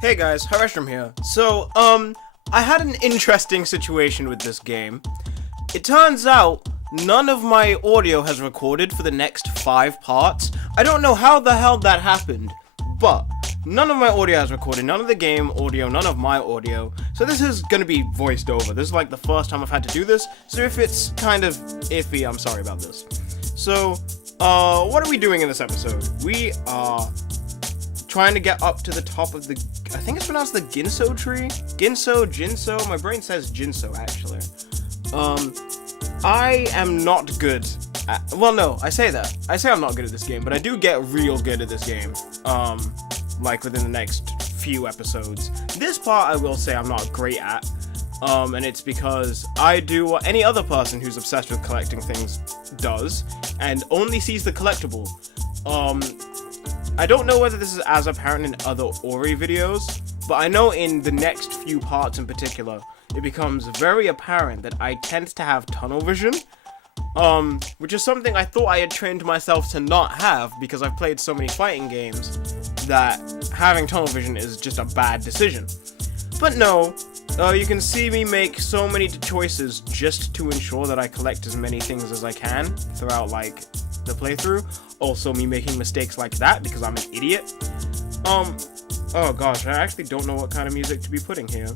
Hey guys, Hyreztrom here. So, I had an interesting situation with this game. It turns out none of my audio has recorded for the next 5 parts. I don't know how the hell that happened, but none of my audio has recorded, none of the game audio, none of my audio. So this is gonna be voiced over. This is like the first time I've had to do this, so if it's kind of iffy, I'm sorry about this. So, what are we doing in this episode? We are trying to get up to the top of the, I think it's pronounced the Ginso tree? Jinso? My brain says Jinso, actually. I am not good at, well, no, I say I'm not good at this game, but I do get real good at this game, like within the next few episodes. This part I will say I'm not great at, and it's because I do what any other person who's obsessed with collecting things does, and only sees the collectible. I don't know whether this is as apparent in other Ori videos, but I know in the next few parts in particular, it becomes very apparent that I tend to have tunnel vision, which is something I thought I had trained myself to not have because I've played so many fighting games that having tunnel vision is just a bad decision. But no, you can see me make so many choices just to ensure that I collect as many things as I can throughout, like, the playthrough. Also me making mistakes like that because I'm an idiot. Oh gosh, I actually don't know what kind of music to be putting here.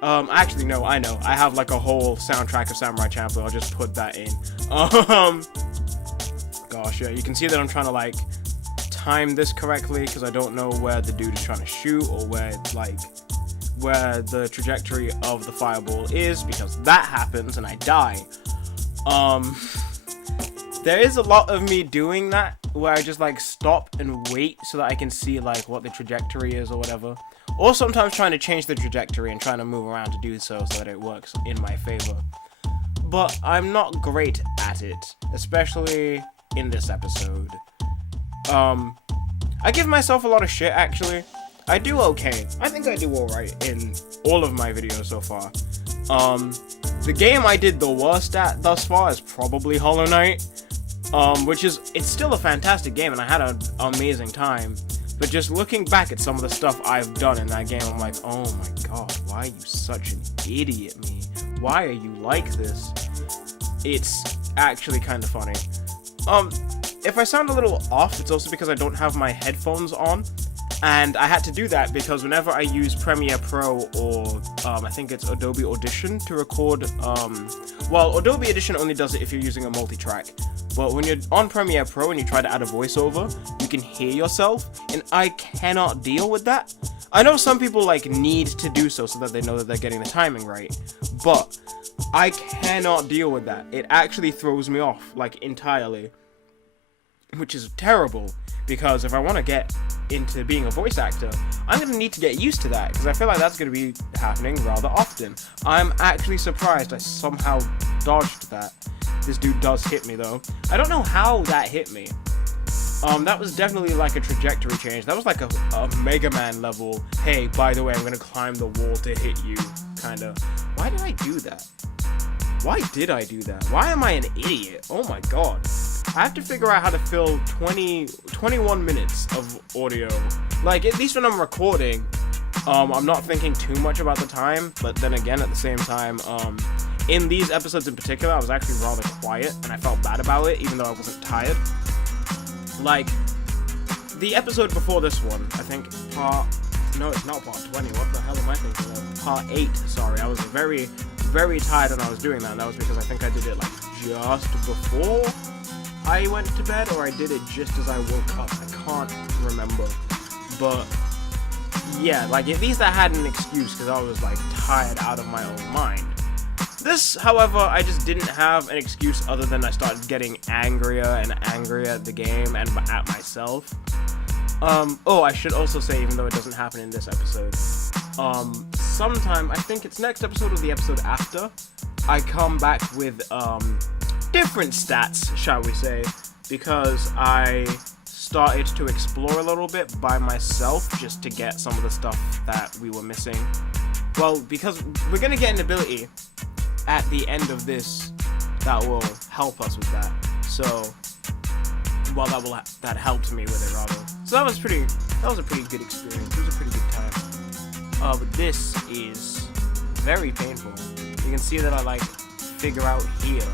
Actually no, I know. I have like a whole soundtrack of Samurai Champloo. I'll just put that in. Gosh, yeah, you can see that I'm trying to like time this correctly because I don't know where the dude is trying to shoot or where the trajectory of the fireball is, because that happens and I die. There is a lot of me doing that, where I just like stop and wait so that I can see like what the trajectory is or whatever. Or sometimes trying to change the trajectory and trying to move around to do so that it works in my favor. But I'm not great at it, especially in this episode. I give myself a lot of shit actually. I do okay. I think I do alright in all of my videos so far. The game I did the worst at thus far is probably Hollow Knight. It's still a fantastic game and I had an amazing time, but just looking back at some of the stuff I've done in that game, I'm like, oh my god, why are you such an idiot, me? Why are you like this? It's actually kind of funny. If I sound a little off, it's also because I don't have my headphones on, and I had to do that because whenever I use Premiere Pro or, I think it's Adobe Audition to record, well, Adobe Audition only does it if you're using a multi-track. But when you're on Premiere Pro and you try to add a voiceover, you can hear yourself, and I cannot deal with that. I know some people like need to do so that they know that they're getting the timing right, but I cannot deal with that. It actually throws me off, like, entirely, which is terrible, because if I want to get into being a voice actor, I'm going to need to get used to that, because I feel like that's going to be happening rather often. I'm actually surprised I somehow dodged that. This dude does hit me though. I don't know how that hit me. That was definitely like a trajectory change. That was like a Mega Man level, hey, by the way, I'm gonna climb the wall to hit you, kinda. Why did I do that? Why did I do that? Why am I an idiot? Oh my god. I have to figure out how to fill 21 minutes of audio. Like, at least when I'm recording, I'm not thinking too much about the time, but then again, at the same time, in these episodes in particular, I was actually rather quiet, and I felt bad about it, even though I wasn't tired. Like, the episode before this one, I think no, it's not part 20, what the hell am I thinking of? Part 8, sorry, I was very, very tired when I was doing that, and that was because I think I did it, like, just before I went to bed, or I did it just as I woke up, I can't remember. But, yeah, like, at least I had an excuse, because I was, like, tired out of my own mind. This, however, I just didn't have an excuse other than I started getting angrier and angrier at the game and at myself. Oh, I should also say, even though it doesn't happen in this episode, sometime, I think it's next episode or the episode after, I come back with, different stats, shall we say, because I started to explore a little bit by myself just to get some of the stuff that we were missing. Well, because we're gonna get an ability at the end of this that will help us with that. So, well, that helped me with it rather. So that was a pretty good experience. It was a pretty good time. But this is very painful. You can see that I like figure out here.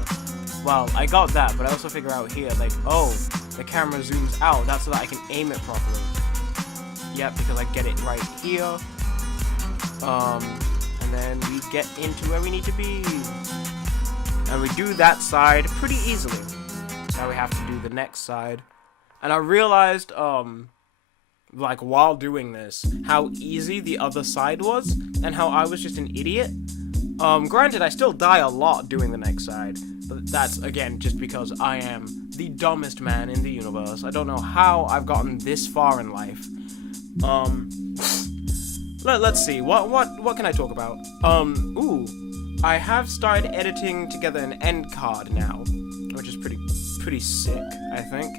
Well, I got that, but I also figure out here, like, oh, the camera zooms out. That's so that I can aim it properly. Yep, because I get it right here. And then we get into where we need to be. And we do that side pretty easily. Now we have to do the next side. And I realized, like, while doing this, how easy the other side was, and how I was just an idiot. Granted, I still die a lot doing the next side, but that's, again, just because I am the dumbest man in the universe. I don't know how I've gotten this far in life. Let's see, what can I talk about? I have started editing together an end card now, which is pretty sick, I think.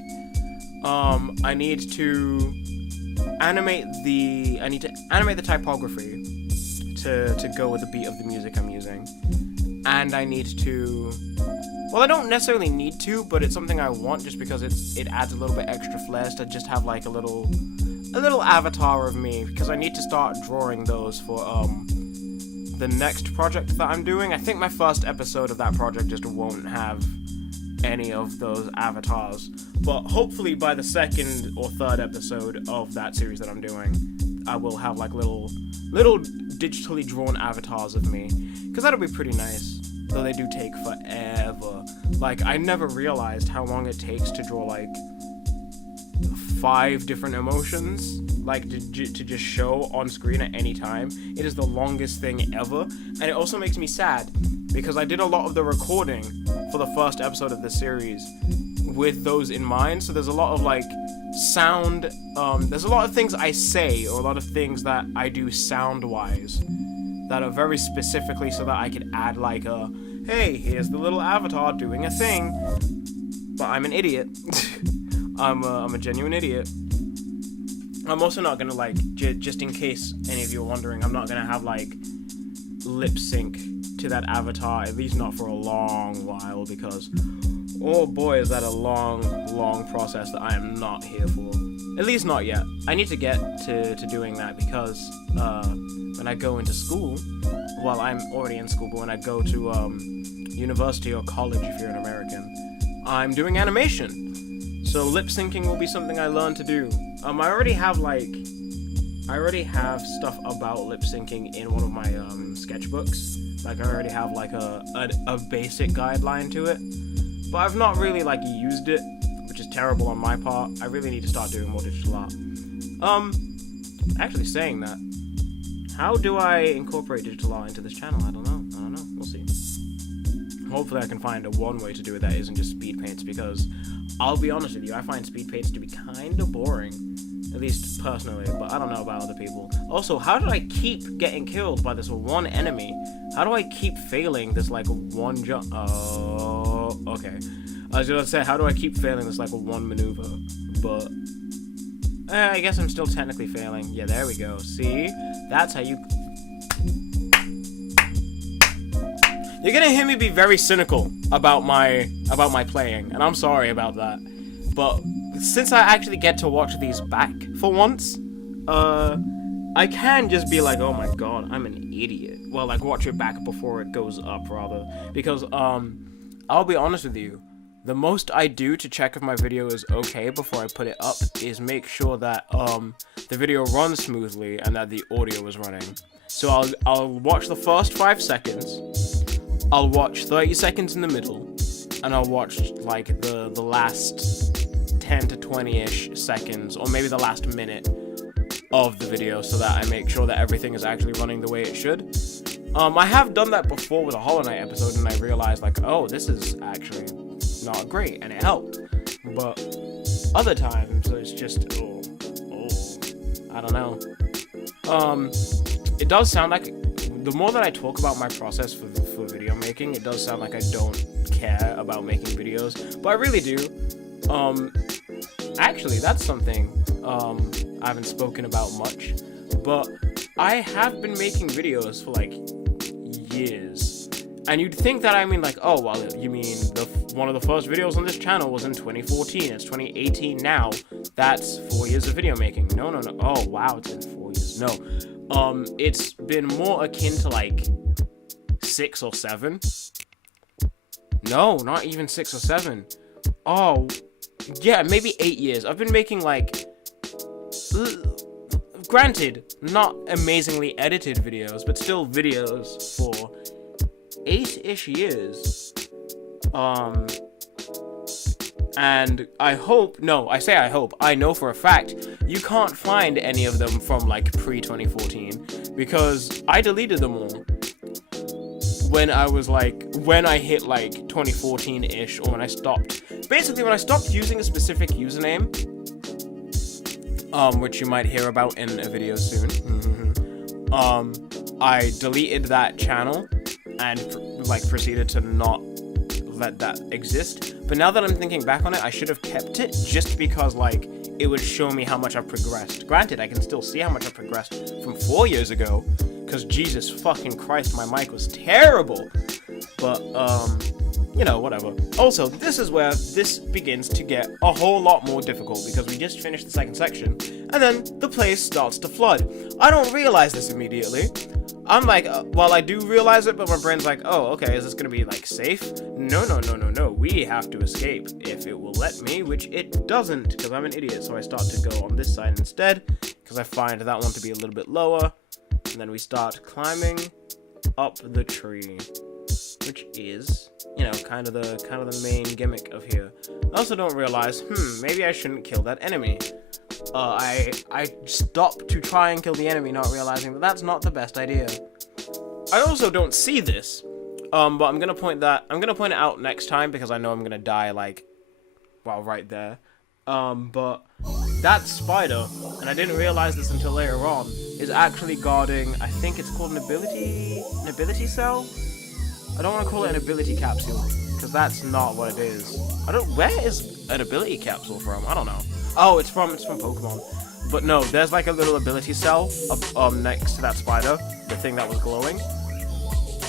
I need to animate the typography to go with the beat of the music I'm using. And I need to, well, I don't necessarily need to, but it's something I want just because it adds a little bit extra flair to just have like a little avatar of me, because I need to start drawing those for the next project that I'm doing. I think my first episode of that project just won't have any of those avatars, but hopefully by the second or third episode of that series that I'm doing, I will have like little digitally drawn avatars of me, because that'll be pretty nice, though they do take forever. Like, I never realized how long it takes to draw like 5 different emotions, like to just show on screen at any time. It is the longest thing ever, and it also makes me sad because I did a lot of the recording for the first episode of the series with those in mind. So there's a lot of like sound, there's a lot of things I say, or a lot of things that I do sound-wise that are very specifically so that I could add like a, hey, here's the little avatar doing a thing. But I'm an idiot. I'm a genuine idiot. I'm also not gonna like, just in case any of you are wondering, I'm not gonna have like lip sync to that avatar, at least not for a long while, because oh boy is that a long process that I am not here for. At least not yet. I need to get to doing that, because when I go into school, well, I'm already in school, but when I go to university or college, if you're an American, I'm doing animation. So lip syncing will be something I learn to do. I already have stuff about lip syncing in one of my sketchbooks. Like, I already have like a basic guideline to it, but I've not really like used it, which is terrible on my part. I really need to start doing more digital art. Actually saying that, how do I incorporate digital art into this channel? I don't know. We'll see. Hopefully I can find one way to do it that isn't just speed paints, because I'll be honest with you, I find speed paints to be kind of boring. At least personally, but I don't know about other people. Also, how did I keep getting killed by this one enemy? How do I keep failing this like one jump? Oh, okay. I was gonna say, how do I keep failing this like one maneuver? But I guess I'm still technically failing. Yeah, there we go. See? That's how you... You're gonna hear me be very cynical about my playing, and I'm sorry about that. But since I actually get to watch these back for once, I can just be like, oh my god, I'm an idiot. Well, like, watch it back before it goes up, rather. Because, I'll be honest with you, the most I do to check if my video is okay before I put it up is make sure that, the video runs smoothly and that the audio is running. So I'll watch the first 5 seconds, I'll watch 30 seconds in the middle, and I'll watch, like, the last 10 to 20-ish seconds, or maybe the last minute of the video, so that I make sure that everything is actually running the way it should. I have done that before with a Hollow Knight episode, and I realized, like, oh, this is actually not great, and it helped. But other times, it's just, I don't know. It does sound like, the more that I talk about my process for video making, it does sound like I don't care about making videos, but I really do. Actually, that's something I haven't spoken about much, but I have been making videos for like years, and you'd think that I mean like, oh well, you mean one of the first videos on this channel was in 2014, it's 2018 now, that's 4 years of video making. No, oh wow, it's been 4 years. No, it's been more akin to like 6 or 7. No, not even 6 or 7. Oh, yeah, maybe 8 years. I've been making like, granted, not amazingly edited videos, but still videos for 8-ish years. And I hope, no, I say I hope, I know for a fact, you can't find any of them from like pre-2014, because I deleted them all when I was like, when I hit like 2014-ish, or when I stopped, basically when I stopped using a specific username, which you might hear about in a video soon, I deleted that channel, and like proceeded to not let that exist. But now that I'm thinking back on it, I should have kept it just because like it would show me how much I've progressed. Granted, I can still see how much I've progressed from 4 years ago, because Jesus fucking Christ, my mic was terrible. But you know, whatever. Also, this is where this begins to get a whole lot more difficult, because we just finished the second section and then the place starts to flood. I don't realize this immediately. I'm like, well, I do realize it, but my brain's like, oh, okay, is this gonna be, like, safe? No, we have to escape, if it will let me, which it doesn't, because I'm an idiot, so I start to go on this side instead, because I find that one to be a little bit lower, and then we start climbing up the tree, which is, you know, kind of the main gimmick of here. I also don't realize, maybe I shouldn't kill that enemy. I stopped to try and kill the enemy, not realizing that that's not the best idea. I also don't see this, but I'm gonna point it out next time, because I know I'm gonna die, like, well, right there. But that spider, and I didn't realize this until later on, is actually guarding, I think it's called an ability cell? I don't want to call it an ability capsule, because that's not what it is. Where is an ability capsule from? I don't know. Oh, it's from Pokemon. But no, there's like a little ability cell next to that spider, the thing that was glowing.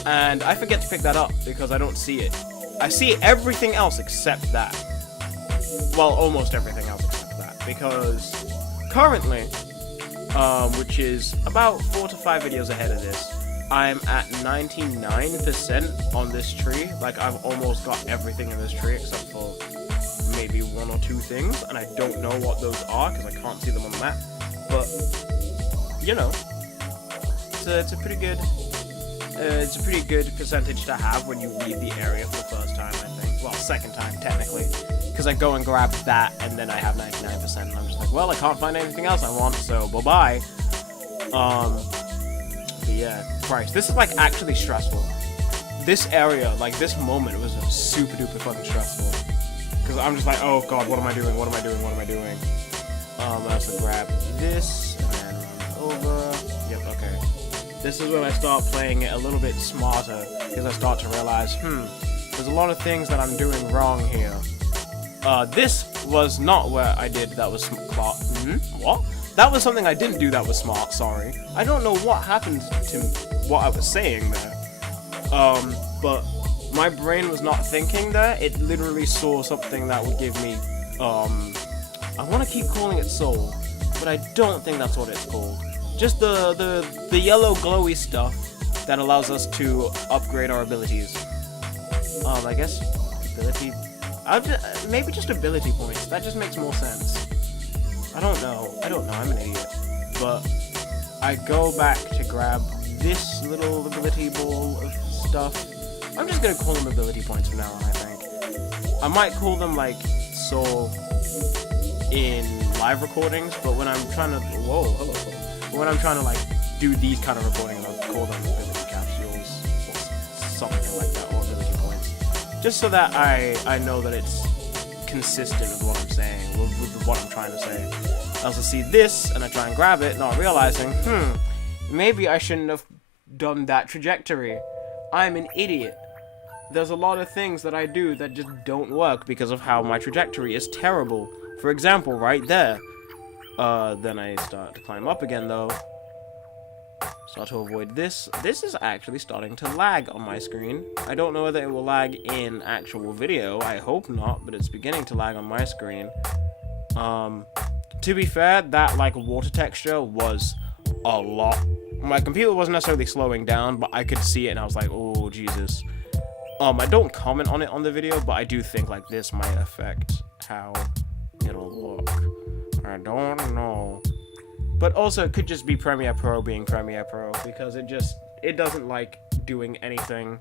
And I forget to pick that up because I don't see it. I see everything else except that. Well, almost everything else except that, because currently, which is about 4 to 5 videos ahead of this, I'm at 99% on this tree. Like, I've almost got everything in this tree except for maybe 1 or 2 things, and I don't know what those are because I can't see them on the map. But you know, it's a pretty good percentage to have when you leave the area for the first time. I think, well, second time technically, because I go and grab that and then I have 99%, and I'm just like, well, I can't find anything else I want, so bye bye. But yeah, Christ, this is like actually stressful. This area, like this moment, was super duper fucking stressful. Because I'm just like, oh god, what am I doing? I also grab this, and then run over. Yep, okay. This is when I start playing it a little bit smarter, because I start to realize, there's a lot of things that I'm doing wrong here. This was not where I did that was smart. What? That was something I didn't do that was smart, sorry. I don't know what happened to what I was saying there. But my brain was not thinking there. It literally saw something that would give me, I want to keep calling it soul, but I don't think that's what it's called. Just the yellow glowy stuff that allows us to upgrade our abilities. I guess ability, maybe just ability points. That just makes more sense. I don't know, I'm an idiot. But I go back to grab this little ability ball of stuff. I'm just gonna call them ability points from now on, I think. I might call them, like, soul in live recordings, but when I'm trying to, when I'm trying to, like, do these kind of recordings, I'll call them ability capsules, or something like that, or ability points. Just so that I know that it's consistent with what I'm saying, with what I'm trying to say. I also see this, and I try and grab it, not realizing, maybe I shouldn't have done that trajectory. I'm an idiot. There's a lot of things that I do that just don't work because of how my trajectory is terrible. For example, right there. Then I start to climb up again, though. Start to avoid this. This is actually starting to lag on my screen. I don't know whether it will lag in actual video. I hope not, but it's beginning to lag on my screen. To be fair, that, like, water texture was a lot My computer wasn't necessarily slowing down, but I could see it and I was like, oh, Jesus. I don't comment on it on the video, but I do think, like, this might affect how it'll look. I don't know. But also, it could just be Premiere Pro being Premiere Pro, because it doesn't like doing anything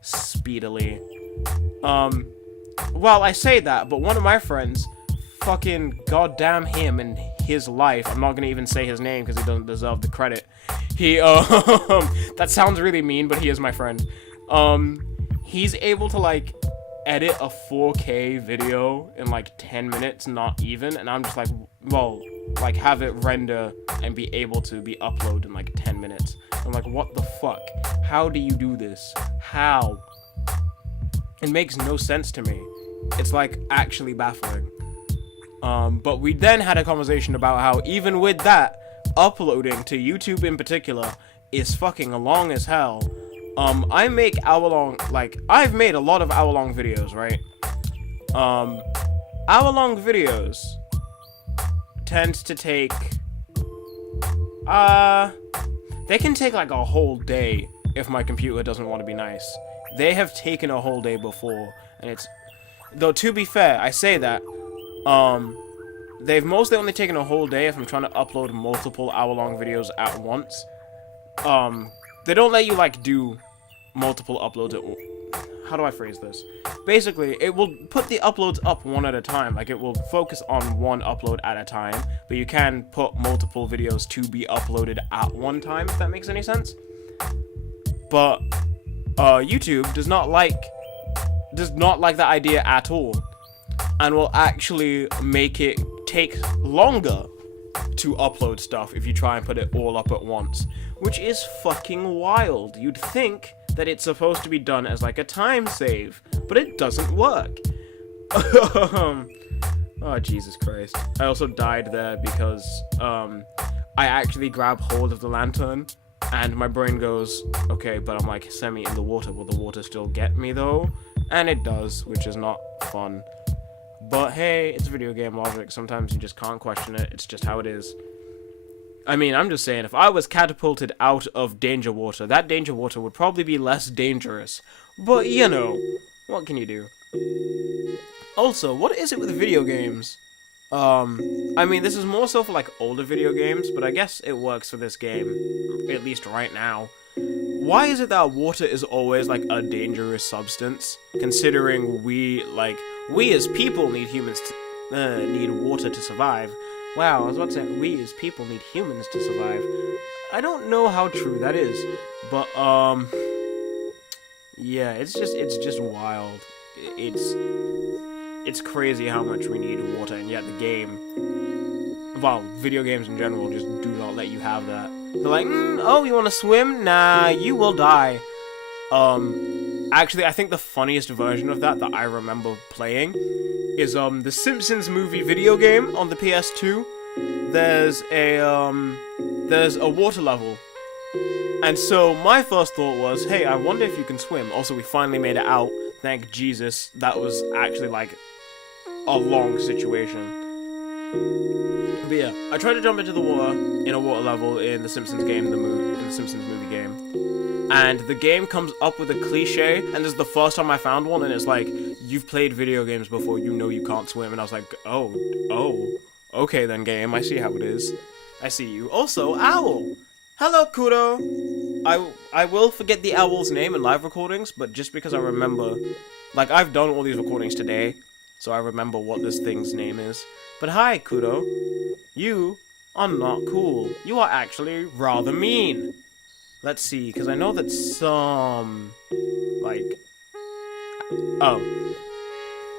speedily. Well, I say that, but one of my friends, fucking goddamn him and his life, I'm not gonna even say his name because he doesn't deserve the credit. He, that sounds really mean, but he is my friend. He's able to, like, edit a 4K video in, like, 10 minutes, not even, and I'm just like, well, like, have it render and be able to be uploaded in, like, 10 minutes. I'm like, what the fuck? How do you do this? How? It makes no sense to me. It's, like, actually baffling. But we then had a conversation about how, even with that, uploading to YouTube in particular is fucking long as hell. I make hour-long, like, I've made a lot of hour-long videos, right? Hour-long videos tend to take, they can take, like, a whole day if my computer doesn't want to be nice. They have taken a whole day before, and it's, though to be fair, I say that, they've mostly only taken a whole day if I'm trying to upload multiple hour-long videos at once. They don't let you, like, do multiple uploads at how do I phrase this? Basically, it will put the uploads up one at a time. Like, it will focus on one upload at a time, but you can put multiple videos to be uploaded at one time, if that makes any sense. But, YouTube does not like that idea at all, and will actually make it take longer to upload stuff if you try and put it all up at once, which is fucking wild. You'd think that it's supposed to be done as like a time save, but it doesn't work. Oh, Jesus Christ. I also died there because I actually grabbed hold of the lantern and my brain goes, okay, but I'm like semi in the water. Will the water still get me though? And it does, which is not fun. But hey, it's video game logic. Sometimes you just can't question it. It's just how it is. I mean, I'm just saying, if I was catapulted out of danger water, that danger water would probably be less dangerous. But, you know, what can you do? Also, what is it with video games? I mean, this is more so for, like, older video games, but I guess it works for this game, at least right now. Why is it that water is always, like, a dangerous substance, considering we as people need need water to survive? Wow, I was about to say, we as people need humans to survive. I don't know how true that is, but, yeah, it's just wild. It's crazy how much we need water, and yet the game, well, video games in general just do not let you have that. They're like, oh, you want to swim? Nah, you will die. Actually, I think the funniest version of that I remember playing is, the Simpsons movie video game on the PS2. There's a water level. And so my first thought was, hey, I wonder if you can swim. Also, we finally made it out. Thank Jesus. That was actually, like, a long situation. But yeah, I tried to jump into the water in a water level in the Simpsons game, in the Simpsons movie game. And the game comes up with a cliche, and this is the first time I found one, and it's like, you've played video games before, you know you can't swim. And I was like, oh, okay then, game, I see how it is. I see you. Also, owl! Hello, Kudo! I will forget the owl's name in live recordings, but just because I remember, like, I've done all these recordings today, so I remember what this thing's name is. But hi, Kudo. You are not cool. You are actually rather mean. Let's see, because I know that some, like, oh.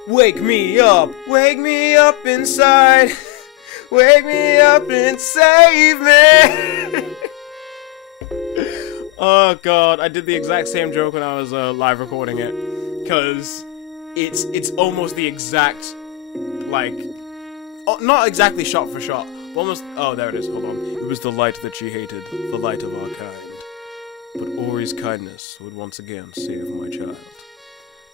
Wake me up inside. Wake me up and save me. Oh god, I did the exact same joke when I was live recording it, because it's almost the exact, like, not exactly shot for shot, but almost, oh, there it is, hold on. It was the light that she hated, the light of our kind. But Ori's kindness would once again save my child.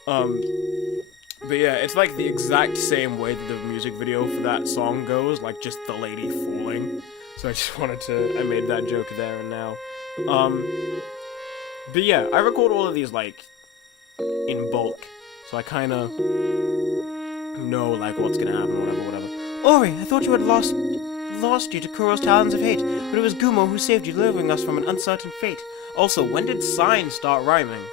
But yeah, it's like the exact same way that the music video for that song goes, like just the lady falling. So I just wanted to, I made that joke there and now. But yeah, I record all of these, like, in bulk. So I kind of know, like, what's gonna happen, whatever. Ori, I thought you had lost you to Kuro's talons of hate, but it was Gumo who saved you, delivering us from an uncertain fate. Also, when did signs start rhyming?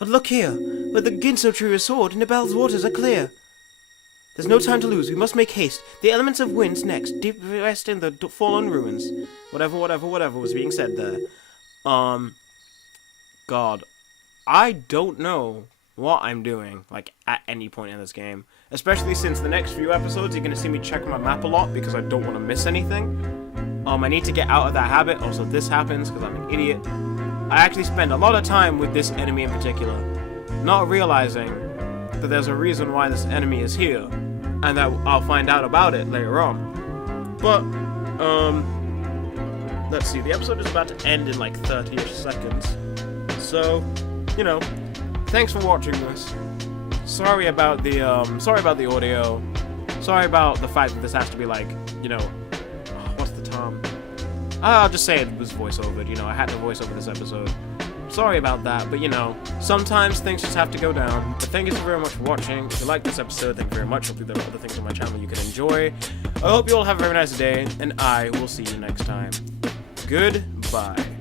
But look here, where the Ginso tree is soared, Nibel's waters are clear. There's no time to lose, we must make haste. The elements of wind's next, deep rest in the fallen ruins. Whatever was being said there. God. I don't know what I'm doing, like, at any point in this game. Especially since the next few episodes, you're gonna see me check my map a lot, because I don't want to miss anything. I need to get out of that habit. Also, this happens, because I'm an idiot. I actually spend a lot of time with this enemy in particular, not realizing that there's a reason why this enemy is here, and that I'll find out about it later on. But, let's see, the episode is about to end in like 30-ish seconds, so, you know, thanks for watching this. Sorry about the audio, sorry about the fact that this has to be like, you know, what's the term? I'll just say it was voiceovered, you know, I had to voice over this episode. Sorry about that, but you know, sometimes things just have to go down. But thank you so very much for watching. If you liked this episode, thank you very much. Hopefully there are other things on my channel you can enjoy. I hope you all have a very nice day, and I will see you next time. Goodbye.